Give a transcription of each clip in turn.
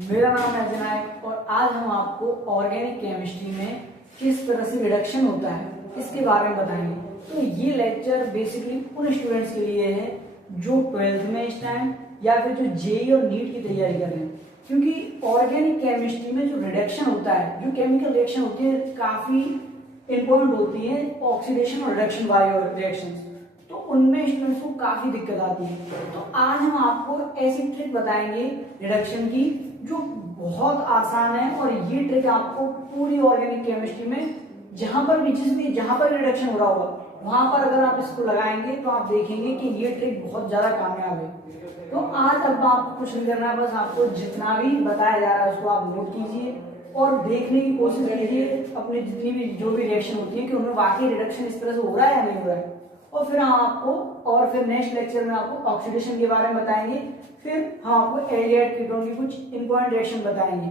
मेरा नाम है अजनायक और आज हम आपको ऑर्गेनिक केमिस्ट्री में किस तरह से रिडक्शन होता है इसके बारे में बताएंगे। तो ये लेक्चर बेसिकली उन स्टूडेंट्स के लिए है जो 12th में इस टाइम या फिर जो जेई और नीट की तैयारी कर रहे हैं, क्योंकि ऑर्गेनिक केमिस्ट्री में जो रिडक्शन होता है, जो केमिकल रिएक्शन होती है, काफी इंपॉर्टेंट होती है, ऑक्सीडेशन और रिडक्शन बायो रिएक्शंस। तो उनमें स्टूडेंट्स को काफी दिक्कत आती है। तो आज हम आपको ऐसी ट्रिक बताएंगे रिडक्शन की जो बहुत आसान है, और ये ट्रिक आपको पूरी ऑर्गेनिक केमिस्ट्री में जहां पर भी रिडक्शन हो रहा होगा वहां पर अगर आप इसको लगाएंगे तो आप देखेंगे कि ये ट्रिक बहुत ज्यादा कामयाब है। तो आज अब आपको कुछ नहीं करना है, बस आपको जितना भी बताया जा रहा है उसको आप नोट कीजिए और देखने की कोशिश कीजिए अपनी जितनी भी जो भी रिएक्शन होती है कि उनमें वाकई रिडक्शन इस तरह से हो रहा है या नहीं हो रहा है। और फिर हम आपको फिर नेक्स्ट लेक्चर में आपको ऑक्सीडेशन के बारे में बताएंगे, फिर हम आपको एल्डिहाइड कीटोन की कुछ इंपॉर्टेंट रिएक्शन बताएंगे।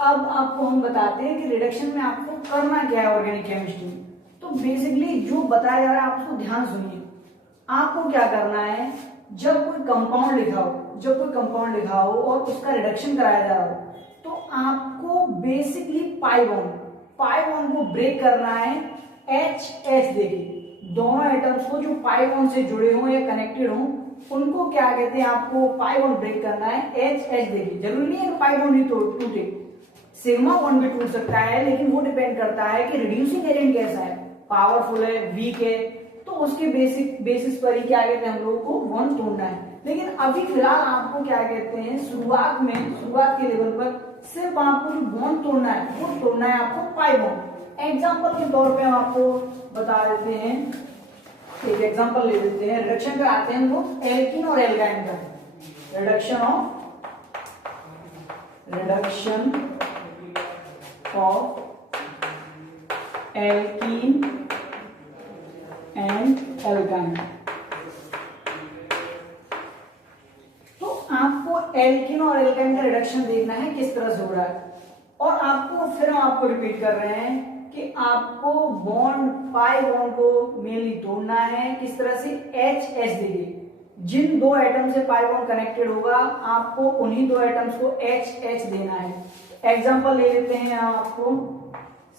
अब आपको हम बताते हैं कि रिडक्शन में आपको करना क्या है ऑर्गेनिक केमिस्ट्री में। तो बेसिकली जो बताया जा रहा है आप उसको ध्यान सुनिए। आपको क्या करना है, जब कोई कंपाउंड लिखा हो और उसका रिडक्शन कराया जा रहा हो तो आपको बेसिकली पाई बॉन्ड को ब्रेक करना है H देके। दोनों एटम्स को जो पाई बॉन्ड से जुड़े हों या कनेक्टेड हों उनको क्या कहते हैं, आपको पाई बॉन्ड ब्रेक करना है H देके। जरूरी नहीं है कि पाई बॉन्ड ही टूटे, सिग्मा बॉन्ड भी टूट सकता है, लेकिन वो डिपेंड करता है कि रिड्यूसिंग एजेंट कैसा है, पावरफुल है, वीक है, तो उसके बेसिस पर ही क्या कहते हैं हम लोगों को बॉन्ड तोड़ना है। लेकिन अभी फिलहाल आपको क्या कहते हैं, शुरुआत के लेवल पर सिर्फ आपको जो बॉन्ड तोड़ना है वो तोड़ना है आपको पाई बॉन्ड। एग्जाम्पल के तौर पे हम आपको बता देते हैं, एक एग्जाम्पल ले लेते हैं। रिडक्शन कराते हैं वो एल्कीन और एल्काइन का, reduction of alkene and alkyne. तो आपको एल्कीन और एल्काइन का रिडक्शन देखना है किस तरह से हो रहा है, और फिर हम आपको रिपीट कर रहे हैं कि आपको पाई बॉन्ड को मेनली तोड़ना है किस तरह से, H देके। जिन दो एटम से पाई बॉन्ड कनेक्टेड होगा आपको उन्हीं दो एटम्स को H देना है। एग्जांपल ले लेते हैं आपको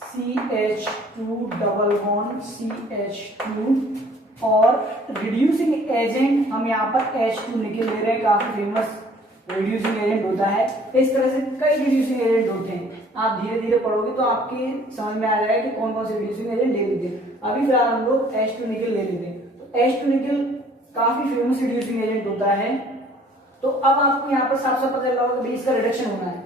CH2 डबल बॉन्ड CH2, और रिड्यूसिंग एजेंट हम यहाँ पर H2 निकल ले रहे हैं, काफी फेमस रिड्यूसिंग एजेंट होता है। इस तरह से कई रिड्यूसिंग एजेंट होते हैं, आप धीरे धीरे पढ़ोगे तो आपकी समझ में आ जाएगा कि कौन कौन से रिड्यूसिंग एजेंट ले लेते हैं। अभी फिलहाल हम लोग H2 निकल ले लेते हैं। तो H2 निकल काफी फेमस रिड्यूसिंग एजेंट होता है। तो अब आपको यहाँ पर साफ साफ पता चल रहा होगा कि इसका रिडक्शन होना है।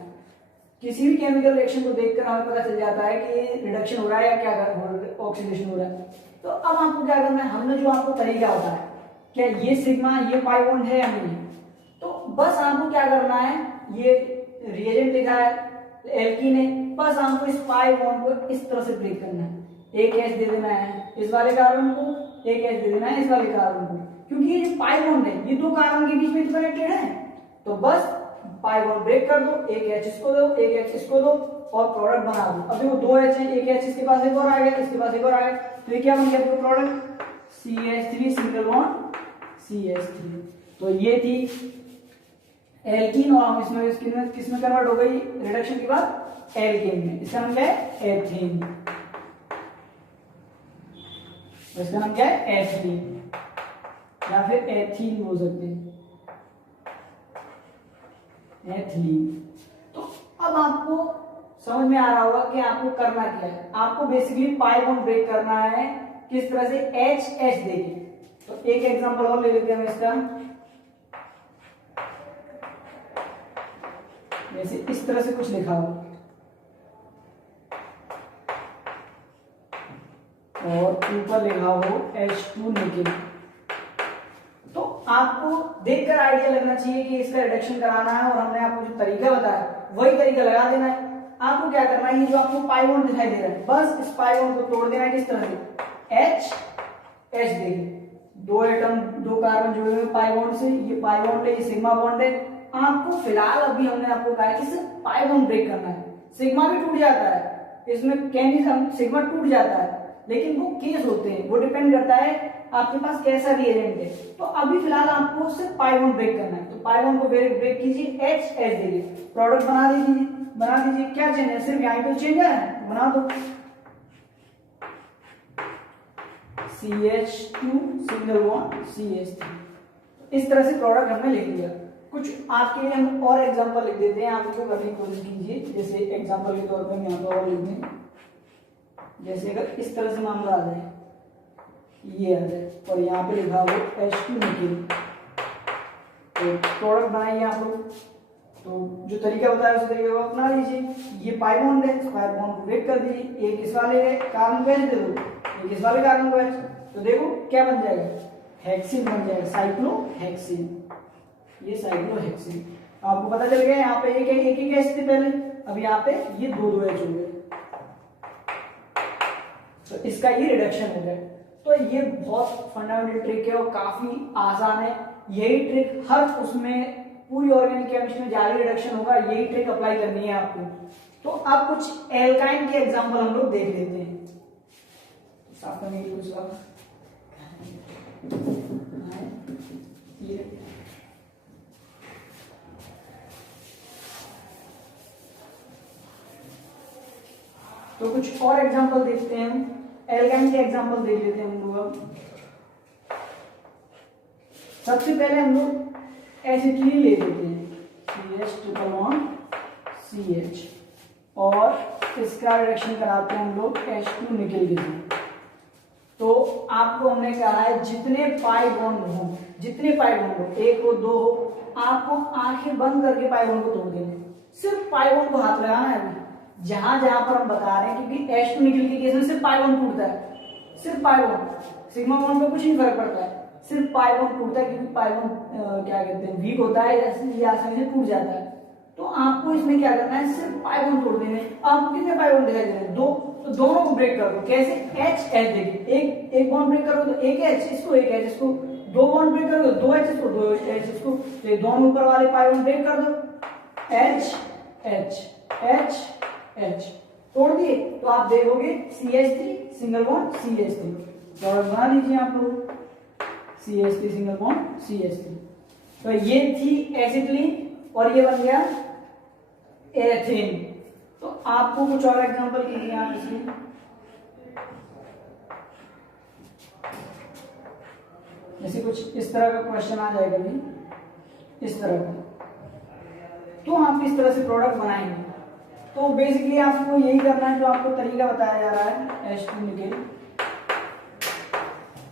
किसी भी केमिकल रिएक्शन को देखकर हमें पता चल जाता है कि रिडक्शन हो रहा है या क्या ऑक्सीडेशन हो रहा है। तो अब आपको क्या करना है, हमने जो आपको तरीका बताया, क्या ये सिग्मा ये पाई बॉन्ड है या नहीं, तो बस आपको क्या करना है, ये रिएजेंट लिखा है एल्कीन है, बस आपको इस पाई बॉन्ड को इस तरह से ब्रेक करना है। एक H दे देना है इस वाले कार्बन को, एक H दे देना है इस वाले कार्बन को, क्योंकि ये जो पाई बॉन्ड है ये दो कार्बन के बीच में कनेक्टेड है। तो बस पाई बॉन्ड ब्रेक कर दो, एक H इसको दो, एक H इसको दो और प्रोडक्ट बना दो। अब देखो दो H है, एक H इसके पास एक और आ गया, इसके पास एक और आ गया, तो ये क्या बन गया आपका product CH3 single bond CH3। तो ये थी एल्कीन, और हम इसमें किसमें कन्वर्ट हो गई रिडक्शन के बाद, एल्केन में। इसका नाम क्या है, एथीन। इसका नाम क्या है, एथीन या फिर एथीन बोल सकते हैं, एथलीन। तो अब आपको समझ में आ रहा होगा कि आपको करना क्या है। आपको बेसिकली पाई बॉन्ड ब्रेक करना है किस तरह से, H देके। तो एक एग्जांपल और ले लेते हैं इसका, जैसे इस तरह से कुछ लिखा हो और ऊपर लिखा हो H2 निकल, तो आपको देखकर आइडिया लगना चाहिए कि इसका रिडक्शन कराना है, और हमने आपको जो तरीका बताया वही तरीका लगा देना है। आपको क्या करना है, ये जो आपको पाई बॉन्ड दिखाई दे रहा है बस इस पाई बॉन्ड को तोड़ देना है किस तरह से, H देखिए, दो एटम दो कार्बन जुड़े हुए पाई बॉन्ड से, ये पाई बॉन्ड है, ये सिग्मा बॉन्ड है। आपको फिलहाल अभी हमने आपको कहा है कि सिर्फ पाई बॉन्ड ब्रेक करना है, सिग्मा भी टूट जाता है, इसमें कैंडी सिग्मा टूट जाता है, लेकिन वो केस होते हैं, वो डिपेंड करता है आपके पास कैसा रिएजेंट है। तो अभी फिलहाल आपको सिर्फ पाई बॉन्ड ब्रेक करना है। तो पाई बॉन्ड को ब्रेक कीजिए, H देखिए प्रोडक्ट बना दीजिए। क्या चेंज है, सिर्फ यहाँ पे चेंज है, बना दो CH2 सिंगल बॉन्ड CH3। इस तरह से प्रोडक्ट हमने लिख दिया। कुछ आपके लिए हम और एग्जांपल लिख देते हैं, आप इसको करने की कोशिश कीजिए। जैसे एग्जांपल के तौर पे हम यहाँ पर और लिख दें, जैसे अगर इस तरह से मामला आ जाए, ये आ जाए और यहाँ पे लिखा हो H2 निकल, तो प्रोडक्ट बनाइए आप लोग। तो जो तरीका बताया उस तरीके को अपना लीजिए। ये पाई बॉन्ड है, पाई बॉन्ड को ब्रेक कर दीजिए, एक इस वाले कार्बन को H दे दो, एक इस वाले कार्बन को H, तो देखो क्या बन जाएगा, हेक्सिन बन जाएगा, साइक्लोहेक्सिन। ये साइक्लोहेक्सिन आपको पता चल गया। यहाँ पे एक H थे पहले, अब यहाँ पे ये दो H हो गए, तो इसका ये रिडक्शन हो गया। तो ये बहुत फंडामेंटल ट्रिक है और काफी आसान है। यही ट्रिक हर उसमें पूरी ऑर्गेनिक केमिस्ट्री में जहां रिडक्शन होगा यही ट्रिक अप्लाई करनी है आपको। तो अब कुछ एल्काइन के एग्जांपल हम लोग देख लेते हैं। साफ करने के लिए तो कुछ और एग्जांपल देखते हैं हम। एल्काइन के एग्जांपल देख लेते हैं हम लोग। सबसे पहले हम लोग एसिटिलीन ले लेते हैं, CH और इसका रिएक्शन कराते हैं हम लोग H2 निकल के साथ। तो आपको हमने कहा है जितने पाई बॉन्ड हो, एक हो दो हो, आपको आंखें बंद करके पाई बॉन्ड को तोड़ देंगे। सिर्फ पाई बॉन्ड को हाथ लगाना है अभी जहां जहां पर हम बता रहे हैं, क्योंकि H2 निकल के केस में सिर्फ पाई बॉन्ड टूटता है, सिर्फ पाई बॉन्ड, सिग्मा बॉन्ड पे कुछ नहीं फर्क पड़ता है, सिर्फ पाई बॉन्ड टूटता है, क्योंकि पाई बॉन्ड क्या कहते हैं वीक होता है, ये आसानी से टूट जाता है। तो आपको इसमें क्या करना है, सिर्फ पाई बॉन्ड तोड़ देने। आपको कितने पाई बॉन्ड दिखाई दे रहे हैं, दो, तो दोनों को ब्रेक कर दो। कैसे, H देखिए, एक बॉन्ड ब्रेक करो तो एक H इसको, एक H इसको, दो बॉन्ड ब्रेक करो तो दो H इसको, दो H इसको, तो ये दोनों ऊपर वाले पाई बॉन्ड ब्रेक कर दो, H तोड़ दिए। तो आप देखोगे CH3 single bond CH3, product बना दीजिए आप लोग, CH3 सिंगल बॉन्ड CH3। तो ये थी एसिटिलीन और ये बन गया एथेन। तो आपको कुछ और एग्जांपल कीजिए आप इसमें। जैसे कुछ इस तरह का क्वेश्चन आ जाएगा भी इस तरह का, तो आप इस तरह से प्रोडक्ट बनाएंगे। तो बेसिकली आपको यही करना है जो आपको तरीका बताया जा रहा है, H2 निकल,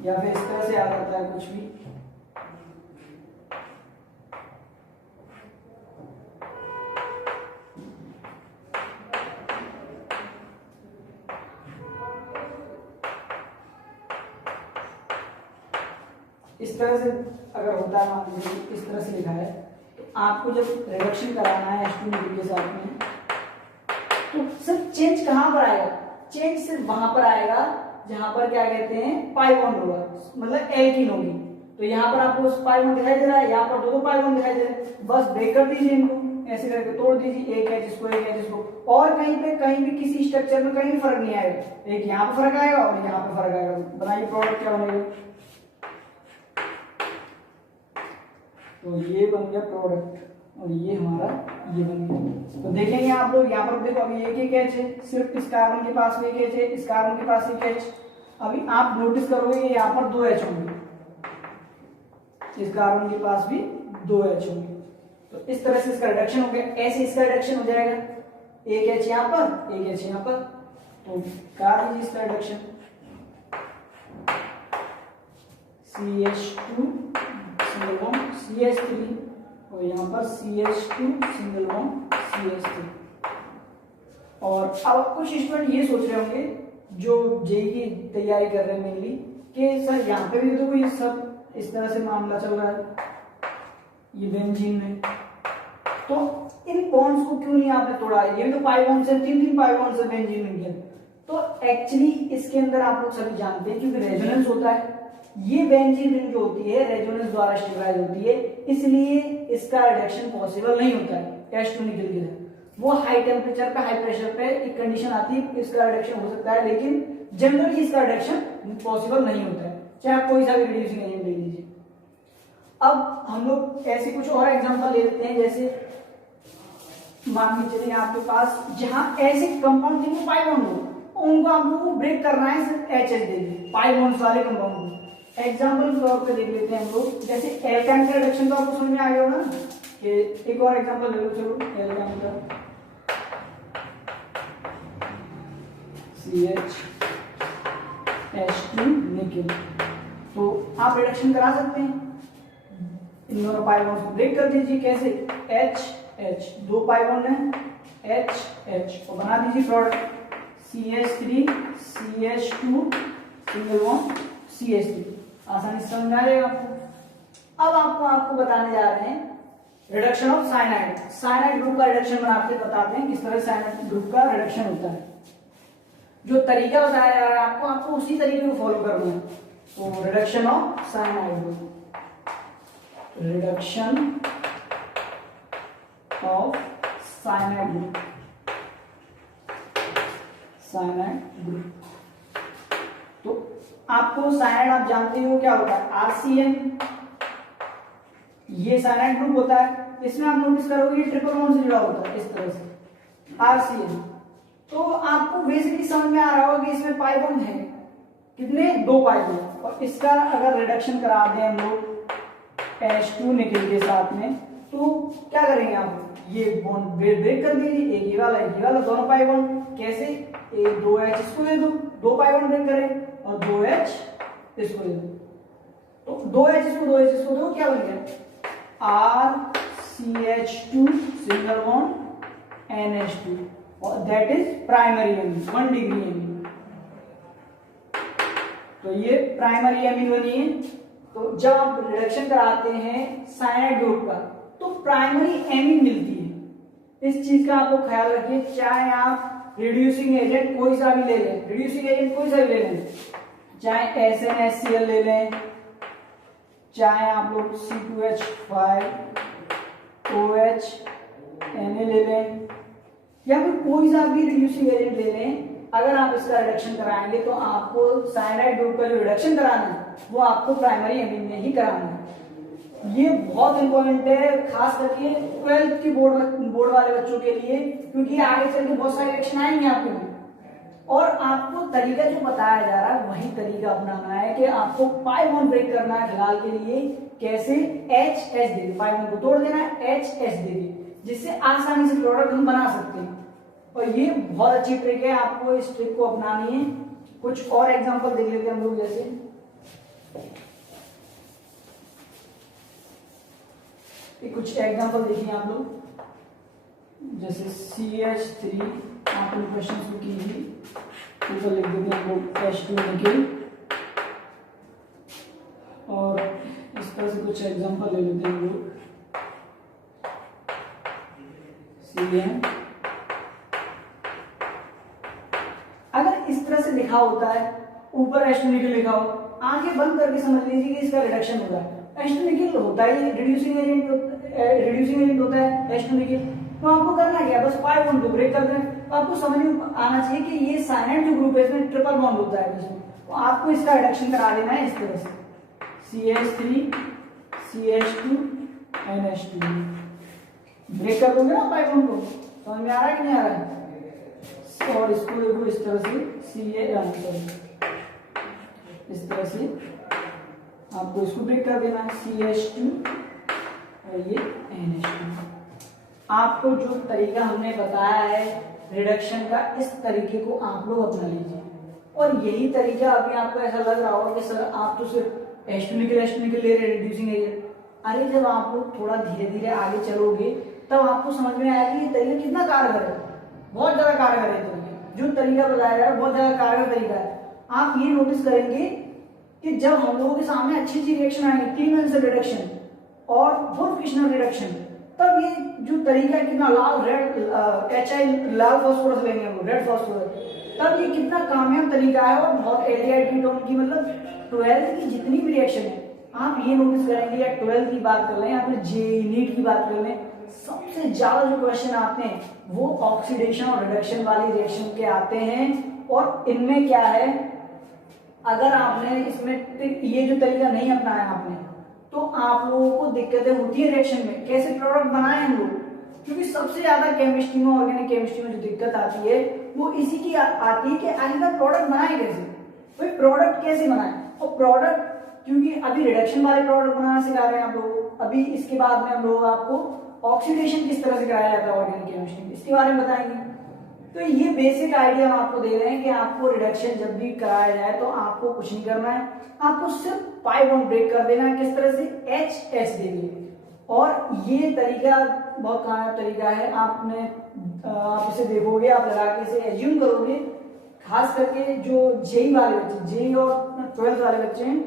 या फिर इस तरह से आ जाता है कुछ भी। इस तरह से अगर होता है, मान लीजिए इस तरह से लिखा है, तो आपको जब रिडक्शन कराना है H2 निकल के साथ में, तो सिर्फ चेंज कहां पर आएगा, चेंज सिर्फ वहां पर आएगा जहां पर क्या कहते हैं पाई बॉन्ड होगा, मतलब एल्कीन होगी। तो यहाँ पर आपको पाई बॉन्ड दिखाई दे रहा है, यहाँ पर दो पाई बॉन्ड दिखाई दे रहे हैं, बस ब्रेक कर दीजिए इनको, ऐसे करके तोड़ दीजिए, एक है जिसको, एक है जिसको, और कहीं भी किसी स्ट्रक्चर में कहीं भी फर्क नहीं आएगा, एक यहाँ पे फर्क आएगा और यहाँ पे फर्क आएगा। बनाइए प्रोडक्ट क्या बनेगा, तो ये बन गया प्रोडक्ट और ये हमारा ये बन गया। तो देखेंगे आप लोग यहाँ पर, देखो अभी एक H है, सिर्फ इस कार्बन के पास एक H है, इस कार्बन के पास एक H। अभी आप नोटिस करोगे यहाँ पर दो H होंगे, इस कार्बन के पास भी दो H होंगे। तो इस तरह से इसका रिडक्शन हो गया, ऐसे इसका रिडक्शन हो जाएगा, एक H यहाँ पर, एक H यहाँ पर। तो करा दीजिए इसका reduction, CH2 single bond CH3 और यहाँ पर CH2 सिंगल बॉन्ड CH3। और अब कुछ स्टूडेंट ये सोच रहे होंगे जो जेईई की तैयारी कर रहे हैं मेनली, कि सर यहाँ पे भी तो ये सब इस तरह से मामला चल रहा है, ये बेंजीन में, तो इन बॉन्ड्स को क्यों नहीं आपने तोड़ा, ये भी तो पाई बॉन्ड से, तीन पाई बॉन्ड से बेंजीन मिल गया। तो एक्चुअली इसके अंदर आप लोग सभी जानते हैं क्योंकि रेजोनेंस होता है, ये बेंजीन रिंग जो होती है रेजोनेंस द्वारा स्टेबलाइज होती है, इसलिए इसका रिडक्शन पॉसिबल नहीं होता है H2 निकल के। वो हाई टेम्परेचर पे, हाई प्रेशर पे एक कंडीशन आती है, इसका रिडक्शन हो सकता है, लेकिन जनरली इसका रिडक्शन पॉसिबल नहीं होता है, चाहे आप कोई सा भी रिड्यूसिंग एजेंट ले लीजिए। अब हम लोग ऐसे कुछ और एग्जांपल ले लेते हैं, जैसे मान के चलिए आपके पास जहां ऐसे कंपाउंड जिनमें पाई बॉन्ड हो उनको आप लोगों को ब्रेक करना है सिर्फ एच देंगे, पाई बॉन्ड्स वाले कंपाउंड को। एग्जांपल के तौर पे देख लेते हैं हम लोग, जैसे एल्काइन का रिडक्शन तो आपको समझ में आ गया होगा ना कि एक और एग्जांपल ले लो, चलो एल्काइन का CH निकेल, तो आप रिडक्शन करा सकते हैं, इन दोनों पाई बॉन्ड्स को ब्रेक कर दीजिए। कैसे? H दो पाई बॉन्ड है H और बना दीजिए product CH3 CH2 single bond CH3। आसानी से समझ में आ जाएगा आपको। अब आपको बताने जा रहे हैं reduction of cyanide. Cyanide group का रिडक्शन बनाते बताते हैं किस तरह साइनाइड ग्रुप का रिडक्शन होता है। जो तरीका बताया जा रहा है आपको उसी तरीके को फॉलो करना है। तो reduction of cyanide group, reduction of cyanide group, cyanide group. तो आपको साइनाइड आप जानते हो क्या होता है, RCN, ये साइनाइड ग्रुप होता है। इसमें आप नोटिस करोगे ट्रिपल बॉन्ड से जुड़ा होता है इस तरह से RCN। तो आपको बेसिकली समझ में आ रहा होगा कि इसमें पाई बॉन्ड है कितने, दो पाई बॉन्ड, और इसका अगर रिडक्शन करा दें हम लोग H2 निकल के साथ में, तो क्या करेंगे आप, ये बॉन्ड ब्रेक कर दीजिए, एक ये वाला दोनों पाई बॉन्ड। कैसे? एक 2H इसको दे दो, दो पाई बॉन्ड ब्रेक करें, और 2H इसको दे दो, तो 2H इसको दो, क्या बन गया RCH2 सिंगल बॉन्ड NH2, और that is primary amine, 1 degree amine. तो ये प्राइमरी एमीन बनी है। तो जब आप रिडक्शन कराते हैं साइनाइड ग्रुप का तो प्राइमरी एमीन मिलती है। इस चीज का आपको ख्याल रखिए, चाहे आप रिड्यूसिंग एजेंट कोई सा भी ले लें, रिड्यूसिंग एजेंट कोई सा भी ले लें, चाहे SnHCl ले लें, चाहे आप लोग C2H5 OH Na ले लें, या फिर कोई सा भी रिड्यूसिंग एजेंट ले लें, अगर आप इसका रिडक्शन कराएंगे तो आपको साइनाइड ग्रुप का जो रिडक्शन कराना है वो आपको प्राइमरी एमीन में ही कराना है। ये बहुत इंपॉर्टेंट है, खास करके 12th के बोर्ड वाले बच्चों के लिए, क्योंकि आगे चल के बहुत सारे रिएक्शन आएंगे आपके में, और आपको तरीका जो बताया जा रहा है वही तरीका अपनाना है कि आपको पाई बॉन्ड ब्रेक करना है फिलहाल के लिए। कैसे? HH देके पाई बॉन्ड को तोड़ देना है HH देके, जिससे आसानी से प्रोडक्ट हम बना सकते हैं। और ये बहुत अच्छी ट्रिक है, आपको इस ट्रिक को अपनानी है। कुछ और एग्जांपल देख लेते हैं हम लोग, जैसे कुछ एग्जांपल देखिए आप लोग, जैसे CH3 आप लोग क्वेश्चन को कीजिए, ऊपर लिख देते हैं हम लोग H2 निकेल, और इस तरह से कुछ एग्जांपल ले लेते हैं हम लोग CN। अगर इस तरह से लिखा होता है, ऊपर H2 निकेल लिखा हो, आंखें बंद करके समझ लीजिए कि इसका रिडक्शन होगा। H2 निकेल होता है, ये रिड्यूसिंग एजेंट होता है H2 निकेल। तो आपको करना क्या, बस पाई बॉन्ड को ब्रेक कर दें। तो आपको समझ में आना चाहिए कि ये साइनाइड जो ग्रुप है इसमें ट्रिपल बॉन्ड होता है इसमें, तो आपको इसका रिडक्शन करा देना है इस तरह से CH3 CH2 NH2, ब्रेक कर दोगे ना पाई बॉन्ड को। समझ में आ रहा है कि नहीं आ रहा है? और इसको देखो इस तरह से इस तरह से आपको इसको ब्रेक कर देना है CH2 और ये NH2। आपको जो तरीका हमने बताया है रिडक्शन का, इस तरीके को आप लोग अपना लीजिए। और यही तरीका अभी आपको ऐसा लग रहा होगा कि सर आप तो सिर्फ H2 निकल ले रहे रिड्यूसिंग एजेंट। अरे जब आप लोग थोड़ा धीरे धीरे आगे चलोगे तब आपको समझ में आएगा ये तरीका कितना कारगर है, बहुत ज्यादा कारगर है। जो तरीका बताया जा रहा है बहुत ज्यादा कारगर तरीका है। आप ये नोटिस करेंगे कि जब हम लोगों के सामने अच्छी अच्छी रिएक्शन आएंगे, क्लीवेंस रिडक्शन और वुल्फ-किश्नर रिडक्शन, तब ये जो तरीका है कितना लाल लाल फास्फोरस लेंगे हम लोग, रेड फास्फोरस, तब ये कितना कामयाब तरीका है। और बहुत एल्डिहाइड कीटोन की मतलब 12th की जितनी भी रिएक्शन है आप ये नोटिस करेंगे, या 12th की बात कर लें या फिर जेईई नीट की बात कर लें, सबसे ज्यादा जो क्वेश्चन आते हैं वो ऑक्सीडेशन और रिडक्शन वाली रिएक्शन के आते हैं। और इनमें क्या है, अगर आपने इसमें ये जो तरीका नहीं अपनाया आपने, तो आप लोगों को दिक्कतें होती है रिएक्शन में, कैसे प्रोडक्ट बनाए हम लोग, क्योंकि सबसे ज्यादा केमिस्ट्री में, ऑर्गेनिक केमिस्ट्री में जो दिक्कत आती है वो इसी की आती है कि आखिर प्रोडक्ट बनाए कैसे, भाई प्रोडक्ट कैसे बनाए। और प्रोडक्ट क्योंकि अभी रिडक्शन वाले प्रोडक्ट बनाना सिखा रहे हैं आप लोगों को, अभी इसके बाद में हम लोग आपको ऑक्सीडेशन किस तरह से कराया जाता है ऑर्गेनिक केमिस्ट्री में, इसके बारे में बताएंगे। तो ये बेसिक आइडिया हम आपको दे रहे हैं कि आपको रिडक्शन जब भी कराया जाए तो आपको कुछ नहीं करना है, आपको सिर्फ पाई बॉन्ड ब्रेक कर देना है। किस तरह से, H देंगे। और ये तरीका बहुत कामयाब तरीका है, आप इसे देखोगे, आप लगा के इसे एज्यूम करोगे, खास करके जो जेई वाले बच्चे, जेई और 12th वाले बच्चे हैं,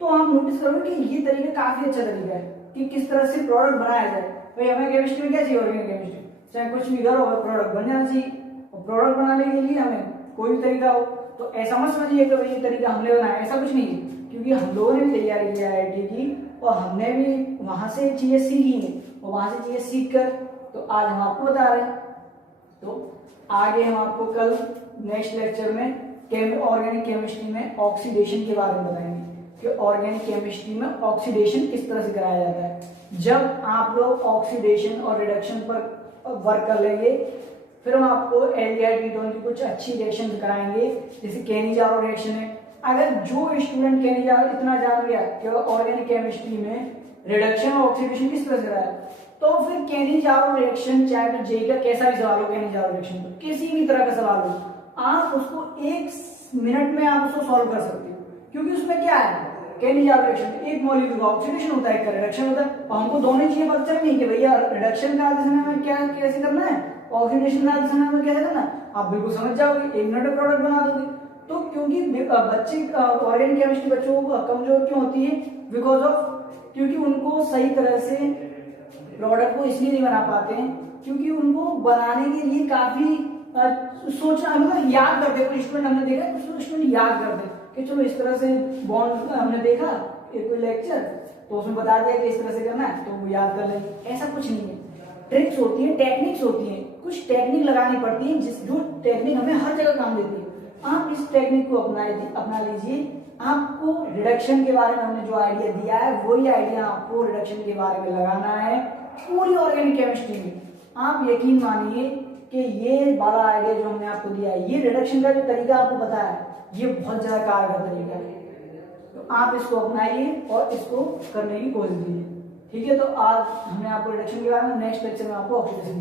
तो आप नोटिस करोगे कि ये तरीका काफी अच्छा तरीका है कि किस तरह से प्रोडक्ट बनाया जाए। भाई हमें केमिस्ट्री में क्या चाहिए, ऑर्गेनिक केमिस्ट्री, चाहे कुछ भी करो प्रोडक्ट बन जाना चाहिए। और प्रोडक्ट बनाने के लिए हमें कोई भी तरीका हो, तो ऐसा मत समझिए कि ये तरीका हमने बनाया, ऐसा कुछ नहीं है, क्योंकि हम लोगों ने भी तैयारी की IIT की और हमने भी वहां से चीजें सीखी हैं, और वहां से चीजें सीख कर तो आज हम आपको बता रहे हैं। तो आगे हम आपको कल नेक्स्ट लेक्चर में ऑर्गेनिक केमिस्ट्री में ऑक्सीडेशन के बारे में बताएंगे कि ऑर्गेनिक केमिस्ट्री में ऑक्सीडेशन किस तरह से कराया जाता है। जब आप लोग ऑक्सीडेशन और रिडक्शन पर वर्क कर लेंगे, फिर हम आपको एल्डिहाइड कीटोन की कुछ अच्छी रिएक्शन कराएंगे, जैसे केनिजारो रिएक्शन है। अगर जो स्टूडेंट केनिजारो इतना जान गया कि ऑर्गेनिक केमिस्ट्री में रिडक्शन और ऑक्सीडेशन किस तरह से कराया, तो फिर केनिजारो रिएक्शन, चाहे तो जेई का कैसा भी सवाल हो, केनिजारो रिएक्शन तो किसी भी तरह का सवाल हो, आप उसको 1 मिनट में आप उसको सॉल्व कर सकते हो, क्योंकि उसमें क्या है, केनिजारो रिएक्शन एक मॉलिक्यूल का ऑक्सीडेशन होता है, एक का रिडक्शन होता है, और हमको दोनों चीजें पता चलेंगी कि भैया रिडक्शन का समय में क्या कैसे करना है, ऑक्सीडेशन का समय में कैसे करना है, आप बिल्कुल समझ जाओगे, 1 मिनट में प्रोडक्ट बना दोगे। तो क्योंकि बच्चे ऑर्गेनिक केमिस्ट्री बच्चों को कमजोर क्यों होती है, बिकॉज ऑफ, क्योंकि उनको सही तरह से प्रोडक्ट को इसलिए नहीं बना पाते हैं क्योंकि उनको बनाने के लिए काफी सोचना, मतलब याद करते, कुछ स्टूडेंट हमने देखा, कुछ स्टूडेंट याद करते कि चलो इस तरह से बॉन्ड हमने देखा एक कोई लेक्चर, तो उसमें बता दिया कि इस तरह से करना है, तो वो याद कर लेंगे। ऐसा कुछ नहीं है, ट्रिक्स होती है, टेक्निक्स होती है, कुछ टेक्निक लगानी पड़ती है, जो टेक्निक हमें हर जगह काम देती है। आप इस टेक्निक को अपना लीजिए। आपको रिडक्शन के बारे में हमने जो आइडिया दिया है, वही आइडिया आपको रिडक्शन के बारे में लगाना है पूरी ऑर्गेनिक केमिस्ट्री में। आप यकीन मानिए कि ये वाला आइडिया जो हमने आपको दिया है, ये रिडक्शन का जो तरीका आपको बताया है, ये बहुत ज्यादा कारगर तरीका है। तो आप इसको अपनाइए और इसको करने की कोशिश कीजिए। ठीक है, तो आज हमने आपको रिडक्शन के बारे में, नेक्स्ट लेक्चर में आपको ऑक्सीडेशन